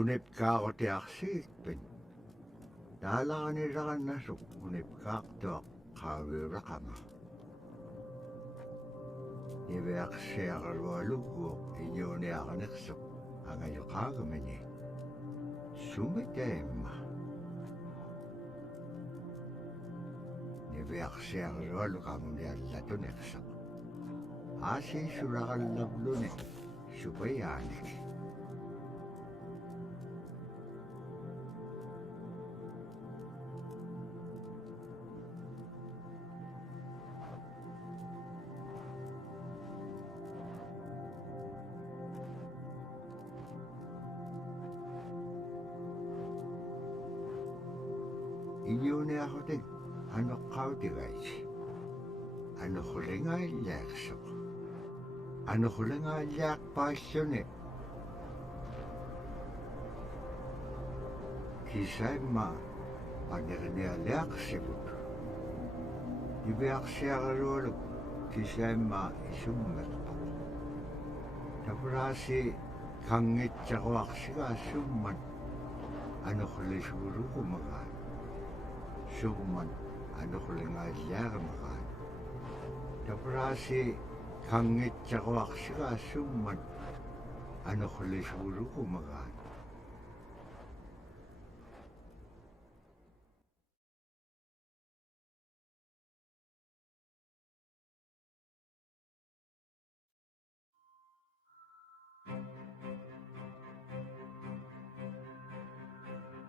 unipkaaqutiarsigikpit taalaqanilaqannasuk unipkaaqtuaq qaaviuraqama niviaqsiaqalualuguuq iñuuniaqaneqsuq angaluqaagamani sumitaimma niviaqsiaqalualuqamuniallatuneqsuq aasiisulaqallavluni supayaanik iñuuniaqotik anuqqautigaiti anuqulingaallaaqsuq anuqulingaallaaqpaalluni kisaimma panernialiaqsiput niviaqsiaqalualuk kisaimma isummerpoq tapuraasi kangitsaquaqsigaasumman anuqlisugurugumagaan summan anuqulingaallaaqamagaan tapuraasi kangitsaquaqsigaasumman anuqlisugurugumagaan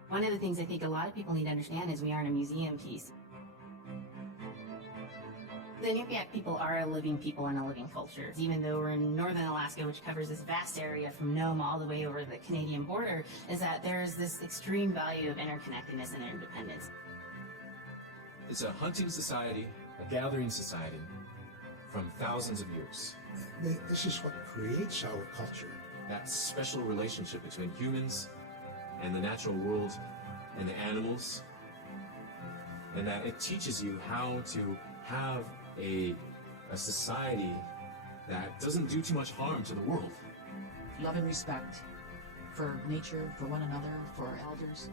One of the things I think a lot of people need to understand is we aren't a museum piece. The Inupiaq people are a living people and a living culture. Even though we're in northern Alaska, which covers this vast area from Nome all the way over the Canadian border, is that there's this extreme value of interconnectedness and interdependence. It's a hunting society, a gathering society from thousands of years. This is what creates our culture. That special relationship between humans and the natural world and the animals, and that it teaches you how to have a society that doesn't do too much harm to the world. Love and respect for nature, for one another, for our elders,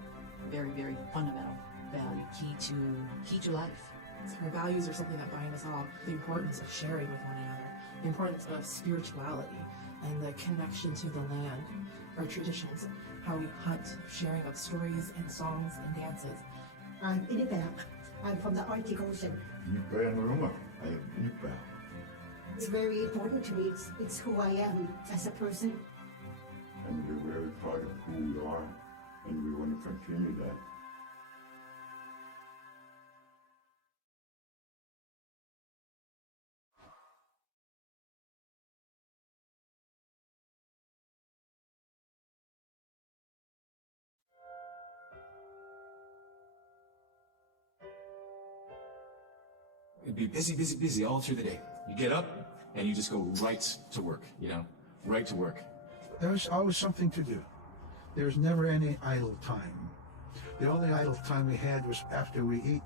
very, very fundamental value, key to life. Our values are something that bind us all. The importance of sharing with one another, the importance of spirituality, and the connection to the land, our traditions, how we hunt, sharing of stories and songs and dances. I'm Inupiaq. I'm from the Arctic Ocean. It's very important to me. It's who I am as a person. And we're very proud of who we are, and we want to continue that. It'd be busy, busy, busy all through the day. You get up and you just go right to work, right to work. There was always something to do. There was never any idle time. The only idle time we had was after we eat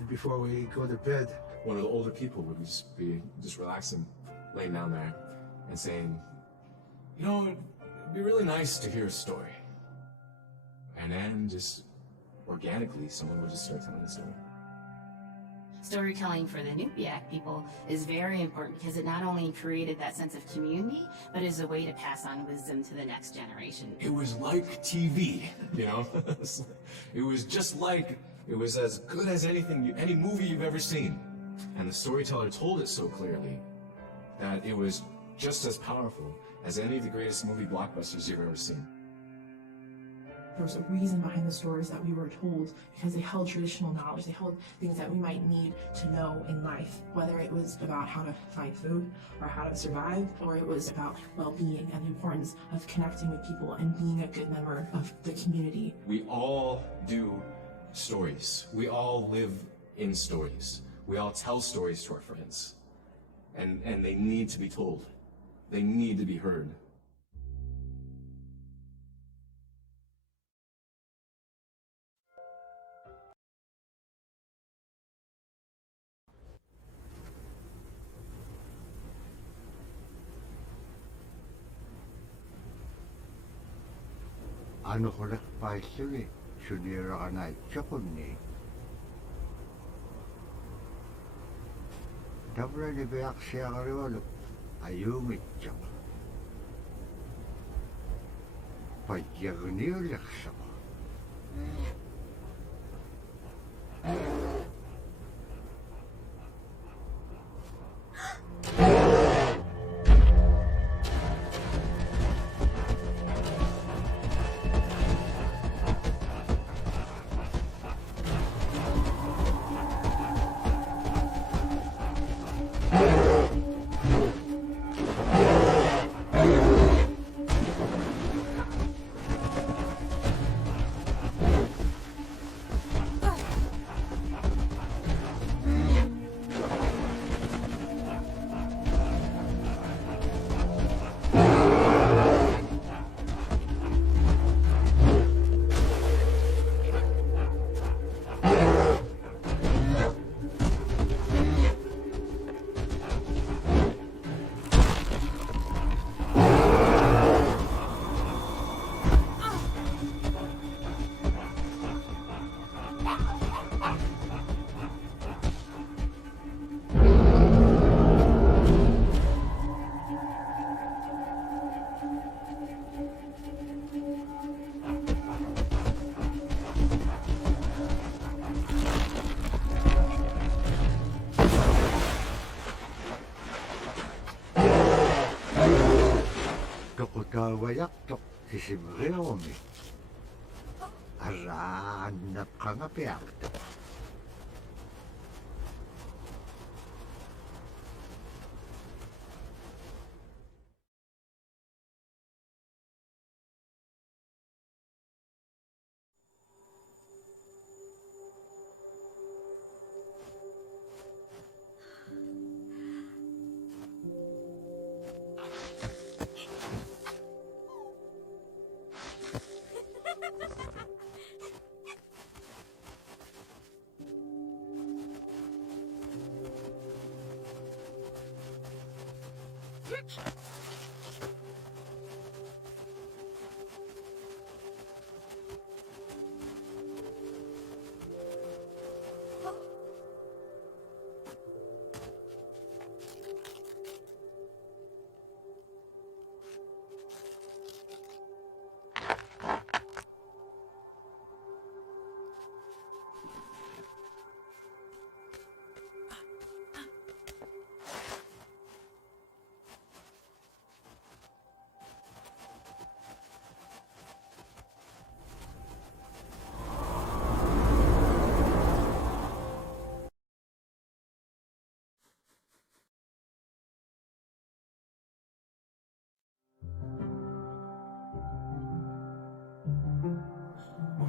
and before we go to bed. One of the older people would just be relaxing, laying down there and saying, it'd be really nice to hear a story. And then just organically, someone would just start telling the story. Storytelling for the Inupiaq people is very important because it not only created that sense of community, but is a way to pass on wisdom to the next generation. It was like TV, It was just like, it was as good as any movie you've ever seen. And the storyteller told it so clearly that it was just as powerful as any of the greatest movie blockbusters you've ever seen. There was a reason behind the stories that we were told because they held traditional knowledge. They held things that we might need to know in life, whether it was about how to find food or how to survive, or it was about well-being and the importance of connecting with people and being a good member of the community. We all do stories. We all live in stories. We all tell stories to our friends. And they need to be told. They need to be heard. anuqulaqpaalluni suniiraqanaitsoqunni tavrani peaqsiaqarivaluk ayuungitsoq pajjagniuliqsoq toqutaavajaqtoq sisimriorumi arraannaqqangapiaqta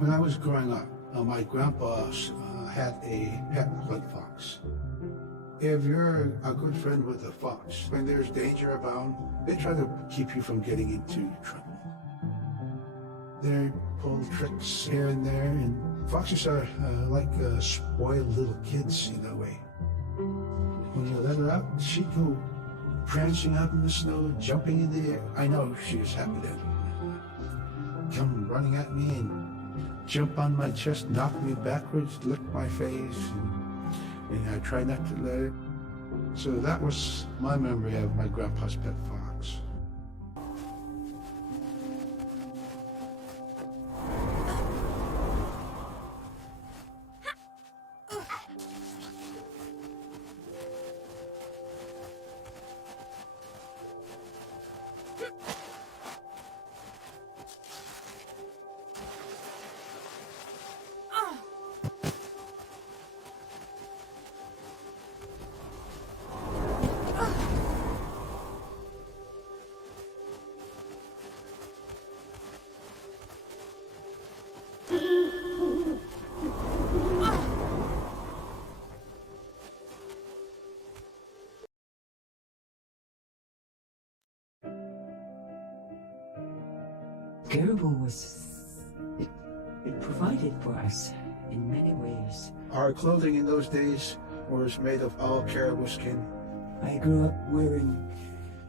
When I was growing up, my grandpa had a pet white fox. If you're a good friend with a fox, when there's danger abound, they try to keep you from getting into trouble. They pull tricks here and there, and foxes are like spoiled little kids in a way. When you let her out, she'd go prancing out in the snow, jumping in the air. I know she was happy then. Come running at me and jump on my chest, knock me backwards, lick my face, and I try not to let it. So that was my memory of my grandpa's pet fox. Caribou it provided for us in many ways. Our clothing in those days was made of all caribou skin. I grew up wearing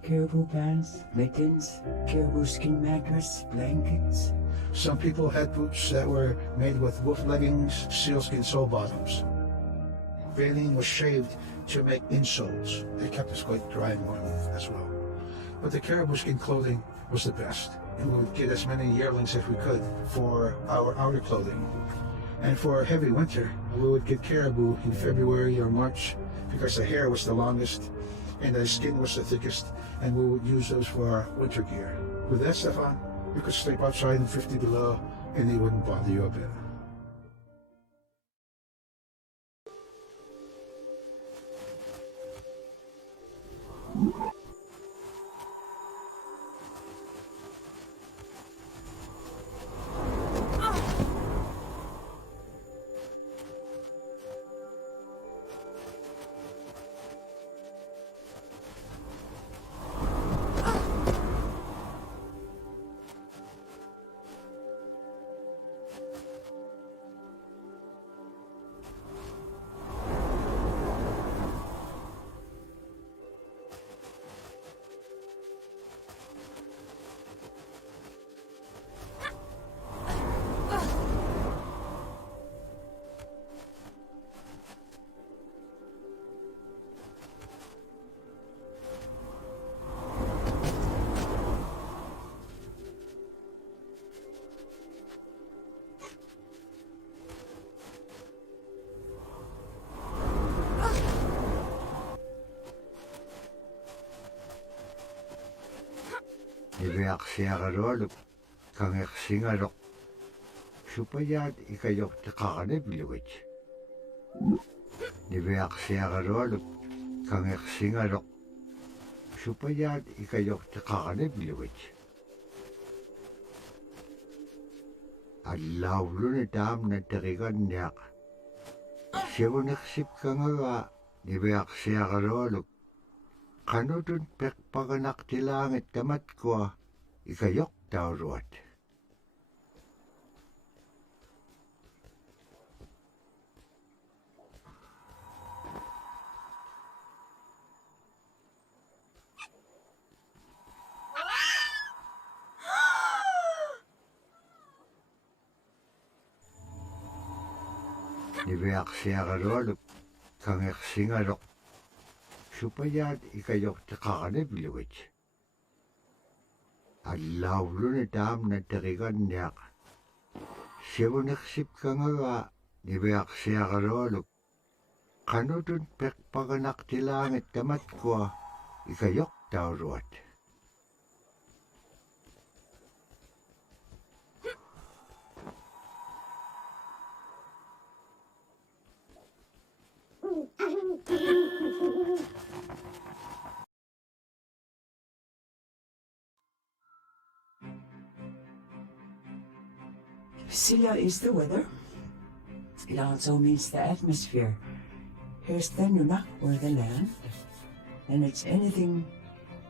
caribou pants, mittens, caribou skin mattress, blankets. Some people had boots that were made with wolf leggings, sealskin sole bottoms. Baleen was shaved to make insoles. They kept us quite dry and warm as well. But the caribou skin clothing was the best. And we would get as many yearlings as we could for our outer clothing. And for heavy winter, we would get caribou in February or March because the hair was the longest and the skin was the thickest, and we would use those for our winter gear. With that stuff on, you could sleep outside in 50 below and it wouldn't bother you a bit. Niviaqsiaqalualup kangersingaluq supayaat ikayorteqaranipiluit. Niviaqsiaqalualup kangersingaluq supayaat ikayorteqaranipiluit. Allauluni taamna teriganniaq sivunersipkangaga niviaqsiaqalualup qanutun peqpaganaqtilaangit tamatkua ikayoqtauruat. Niviaqsiaqalualup kangersingaluq supayaat ikayorteqaranipiluit. Allauluni taamna teriganniaq sivunersipkangaga niviaqsiaqalualup qanutun peqpaganaqtilaangit tamatkua ikayoqtauruat. Sila is the weather. It also means the atmosphere. Here's the Nuna, or the land. And it's anything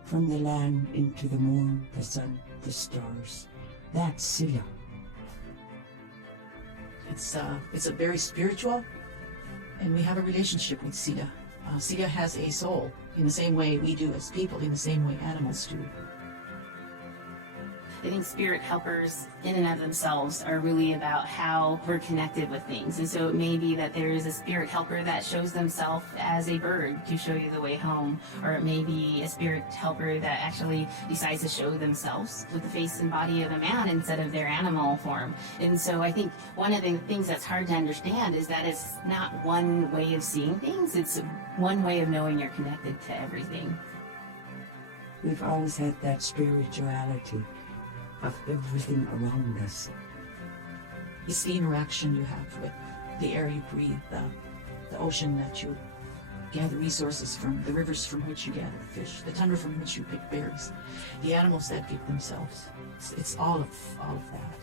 from the land into the moon, the sun, the stars. That's Sila. It's a very spiritual, and we have a relationship with Sila. Sila has a soul in the same way we do as people, in the same way animals do. I think spirit helpers in and of themselves are really about how we're connected with things. And so it may be that there is a spirit helper that shows themselves as a bird to show you the way home. Or it may be a spirit helper that actually decides to show themselves with the face and body of a man instead of their animal form. And so I think one of the things that's hard to understand is that it's not one way of seeing things. It's one way of knowing you're connected to everything. We've always had that spirituality of everything around us. It's the interaction you have with the air you breathe, the ocean that you gather resources from, the rivers from which you gather fish, the tundra from which you pick berries, the animals that feed themselves. It's all of that.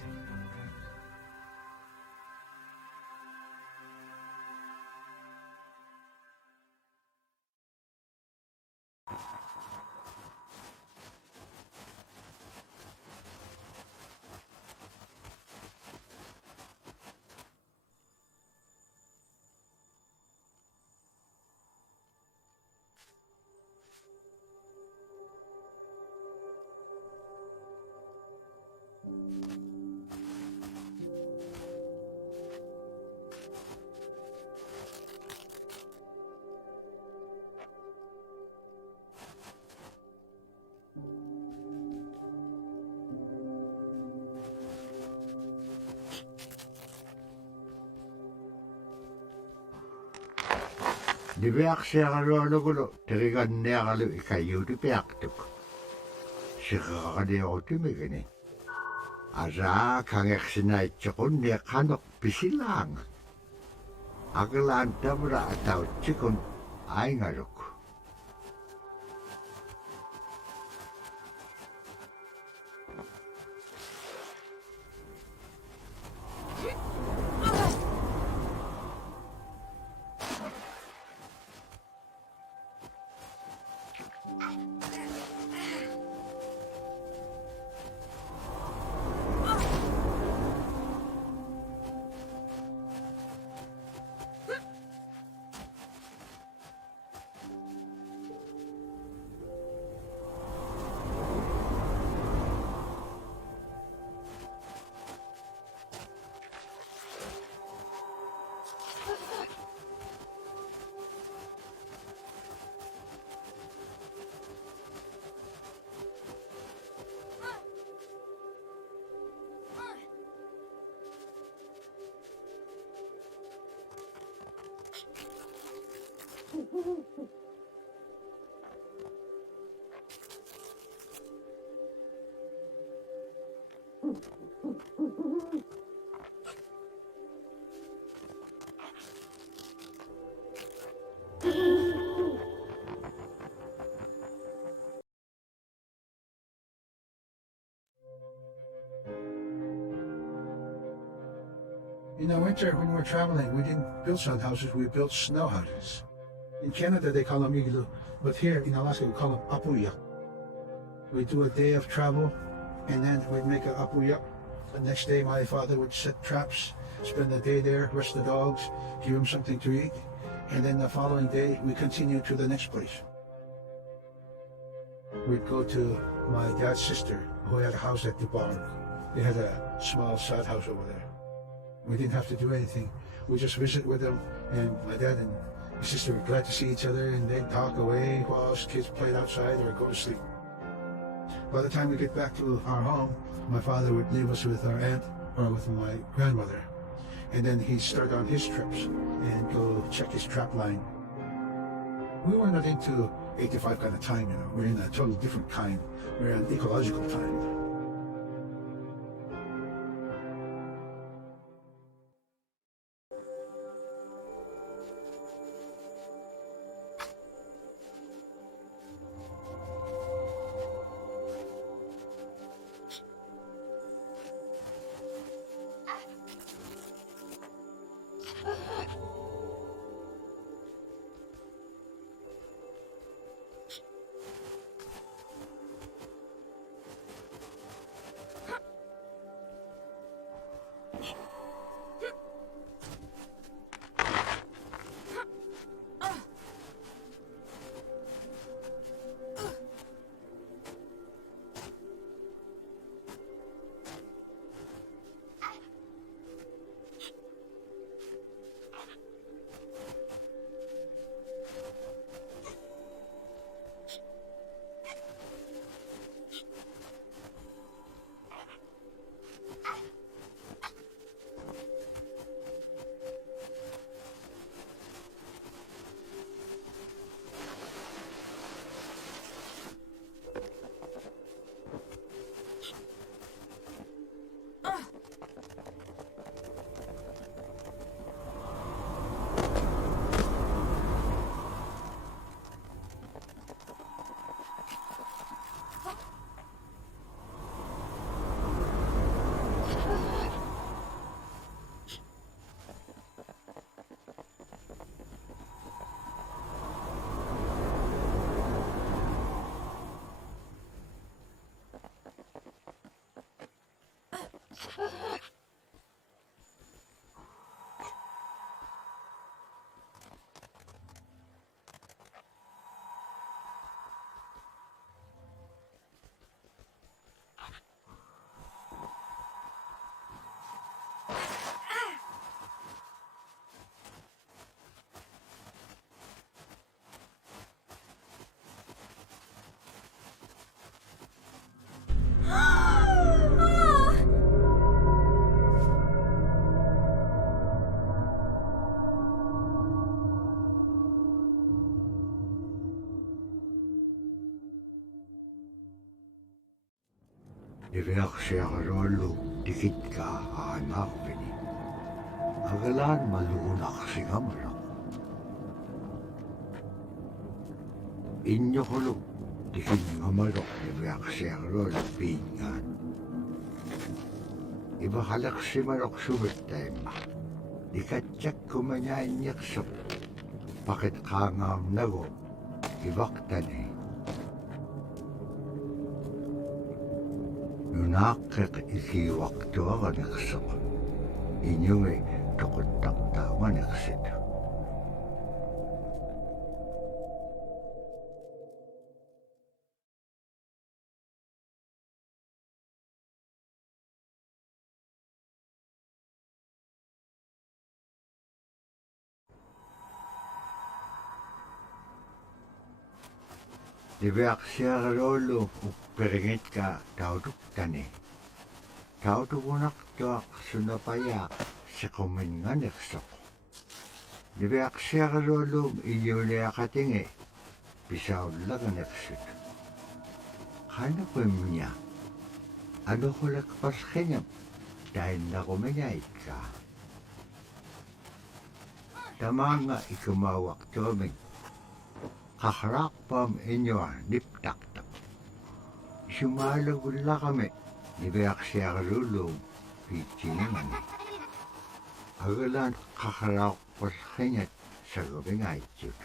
Niveaksiaqalualugulu teriganniaqalu ikayuutipiaqtuk. Siqaqaniurutimigini. Asaa kangeqsinaitsequnni qanuq pisilaanga. Aqlaan tamra atautsikun aingaluk. In the winter, when we're traveling, we didn't build sun houses, we built snow houses. In Canada, they call them igloo, but here in Alaska, we call them apuya. We do a day of travel, and then we'd make an apuya. The next day, my father would set traps, spend the day there, rest the dogs, give them something to eat, and then the following day, we continue to the next place. We'd go to my dad's sister, who had a house at Dubai. They had a small sod house over there. We didn't have to do anything. We just visit with them, and my dad and my sister were glad to see each other, and they'd talk away while us kids played outside or go to sleep. By the time we get back to our home, my father would leave us with our aunt or with my grandmother, and then he'd start on his trips and go check his trap line. We were not into 85 kind of time, We're in a totally different kind. We're in ecological time. Iveaksiaqaruallu tikitkaa aimaarpini. Agalaan maluunaqsingamara. Innoqulu tikinngamaroq iveaksiaqaruallu piingaan. Ivaqalaqsimaroq sumittaimma. Ikatjakkumanyainniqsoq paqitqaangaarnagu ivaqtani. Nunaaqqiq ikiuaqtuaqaniqsoq iñungi toquttaqtaaganiqsit. Iveaksiaqaruallu upperingitkaa tautuktani. Tautukunaqtuaq sunapayaaq siquminganiqsoq. Iveaksiaqaruallum iñuliaqatingi pisaullaganiqsut. Qanaquimña anuqulakparqiñam tainnaqumiñaikkaa. Tamaanga ikumauaqtuamik qaqraaqpaam iñua niptaqtaq. Isumaalagullaqami iveaksiaqarullum piitsiningani. Agalaan qaqraaqparqiñat sagumingaitsut.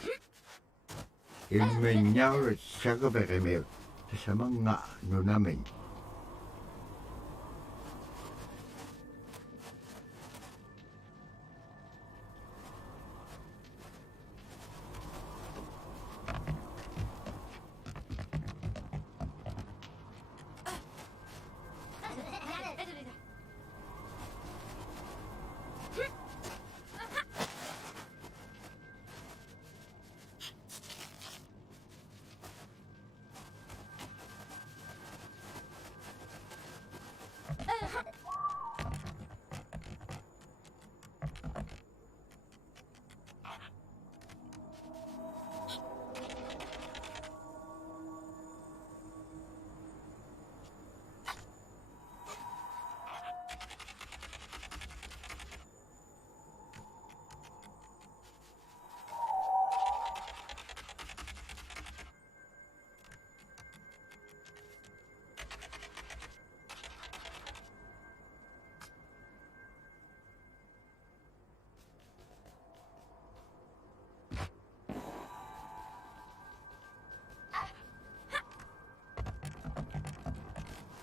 Immiñaurat sagabeqimiu tasamanga nunamin.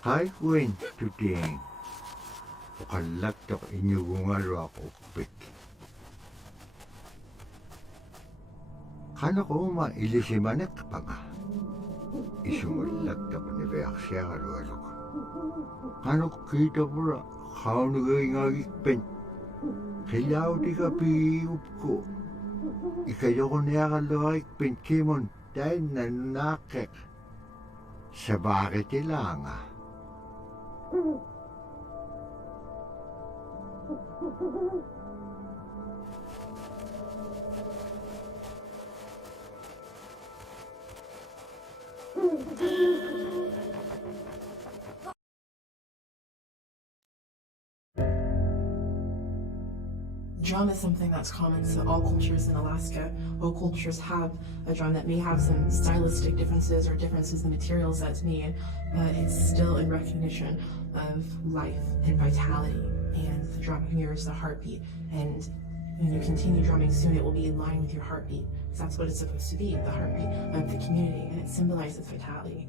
Qaikuin tutiin uqallaqtoq iñugungaruaq uppik. Qanaquuma ilisimaneqpaqa isumullaqtoq niveaksiaqarualuk. Qanuq kiitapura qaunugingagikpen qillautika piiupku ikayoquniaqalluarikpen kimun tainna nunaaqqiq sabaaqitilaanga. Drum is something that's common to all cultures in Alaska. All cultures have a drum that may have some stylistic differences or differences in the materials that's made, but it's still in recognition of life and vitality. And the drum mirrors the heartbeat. And when you continue drumming, soon it will be in line with your heartbeat, because that's what it's supposed to be, the heartbeat of the community, and it symbolizes vitality.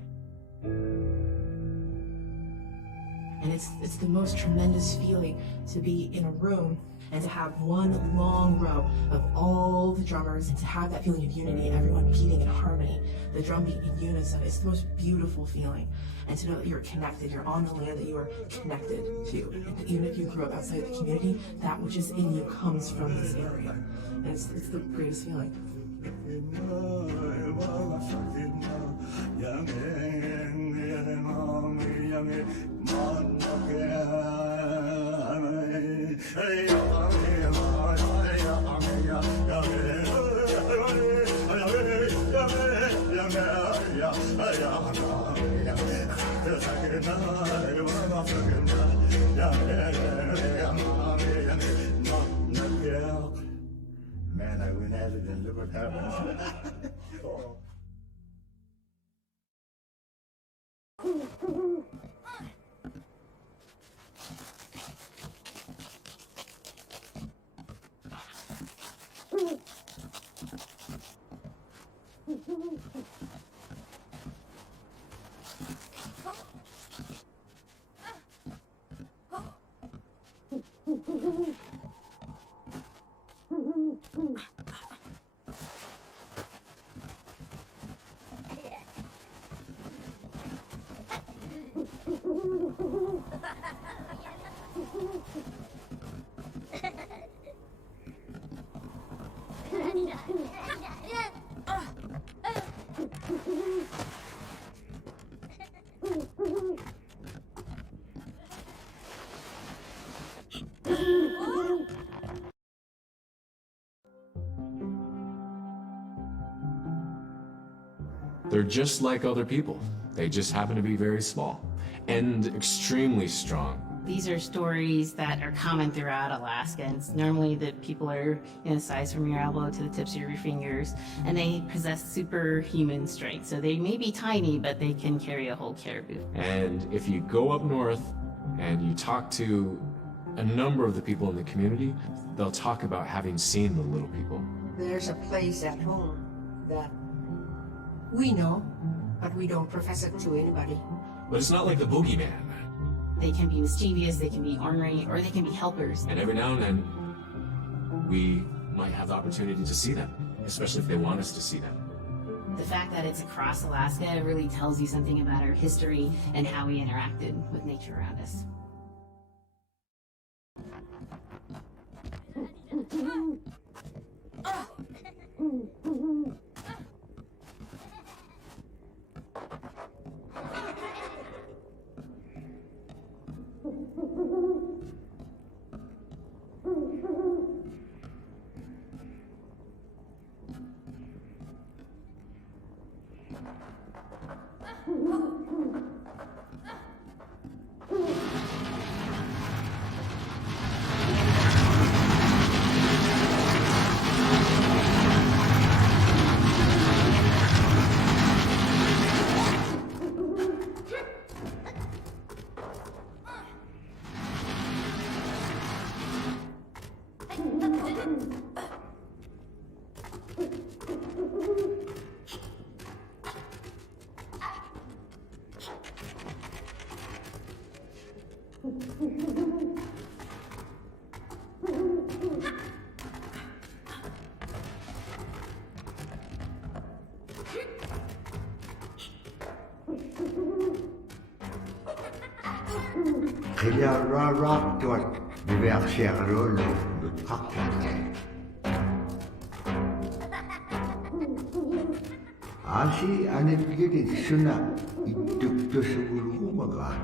And it's the most tremendous feeling to be in a room and to have one long row of all the drummers and to have that feeling of unity, everyone beating in harmony, the drum beat in unison. It's the most beautiful feeling. And to know that you're connected, you're on the land that you are connected to. And even if you grew up outside the community, that which is in you comes from this area. And it's the greatest feeling. Man, I went at it and look what happened. Oh. They're just like other people. They just happen to be very small and extremely strong. These are stories that are common throughout Alaska, and it's normally the people are in a size from your elbow to the tips of your fingers, and they possess superhuman strength. So they may be tiny, but they can carry a whole caribou. And if you go up north and you talk to a number of the people in the community, they'll talk about having seen the little people. There's a place at home that we know, but we don't profess it to anybody. But it's not like the boogeyman. They can be mischievous, they can be ornery, or they can be helpers. And every now and then, we might have the opportunity to see them, especially if they want us to see them. The fact that it's across Alaska really tells you something about our history and how we interacted with nature around us. Kaya rarak tuat bibiak siya karolo kakakay. Asi anit gini suna ituk to siguro umaga.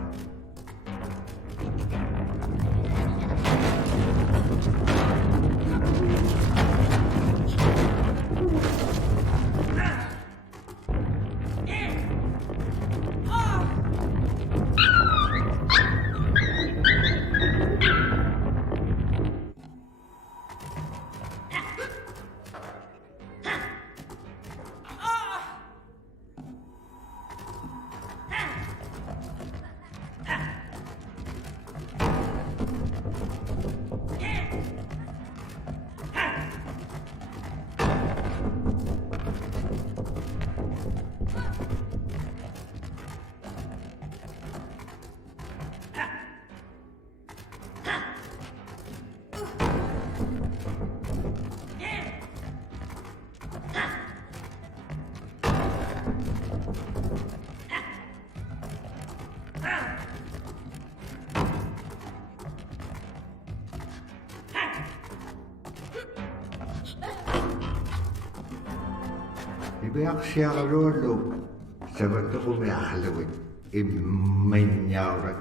Bibiak siya karolo sabat ko may akalawin imenyawrat.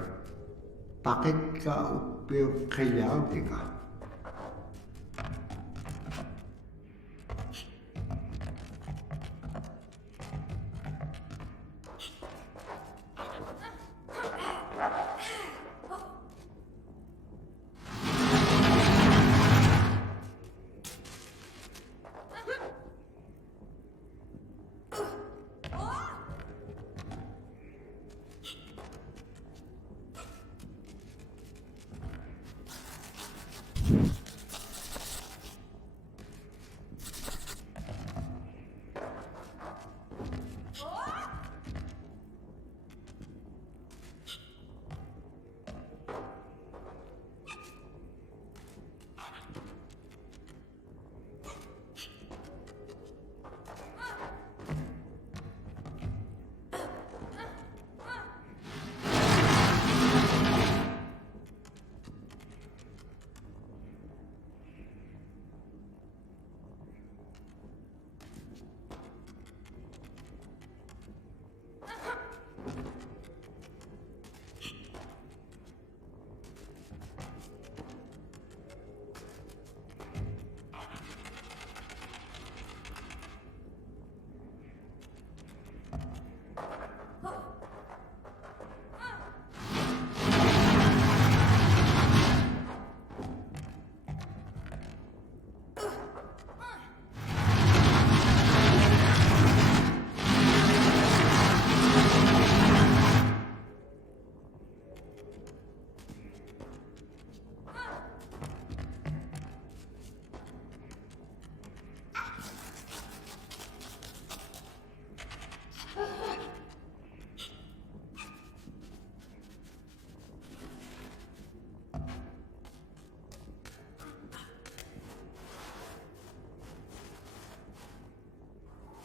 Pakit ka upir kayaw di ka.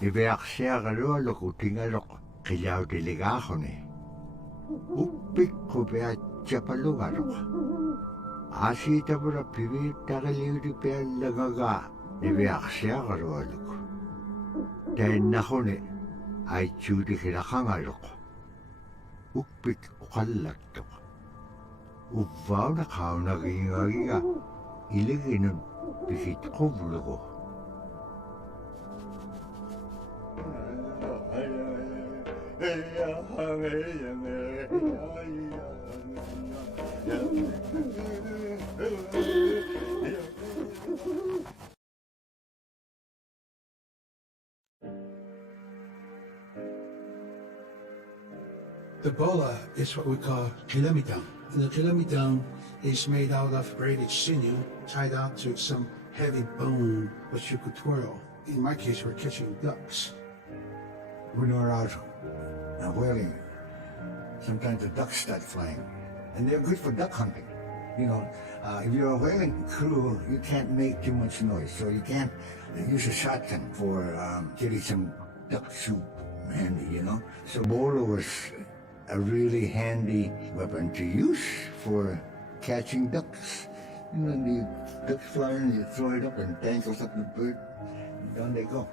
Ibeaksiagalualuk utingalok qillautiligaajuni. Uppikku peatsapalugaruk. Asiitapura piviittaqiliuti peallagaga ibeaksiagalualuk. Tainnaxuni aitsuutiqilaqangaluk. Uppik uqallattuq. Uvvauna qaunagiingagiga iliginun pisitquvlugu. The bola is what we call kilometang. And the kilometang is made out of braided sinew tied out to some heavy bone which you could twirl. In my case, we're catching ducks. When we're out whaling, sometimes the ducks start flying, and they're good for duck hunting. You know, if you're a whaling crew, you can't make too much noise, so you can't use a shotgun for getting some duck soup handy, you know. So bola was a really handy weapon to use for catching ducks. You know, the ducks fly and you throw it up and dangles up the bird, and down they go.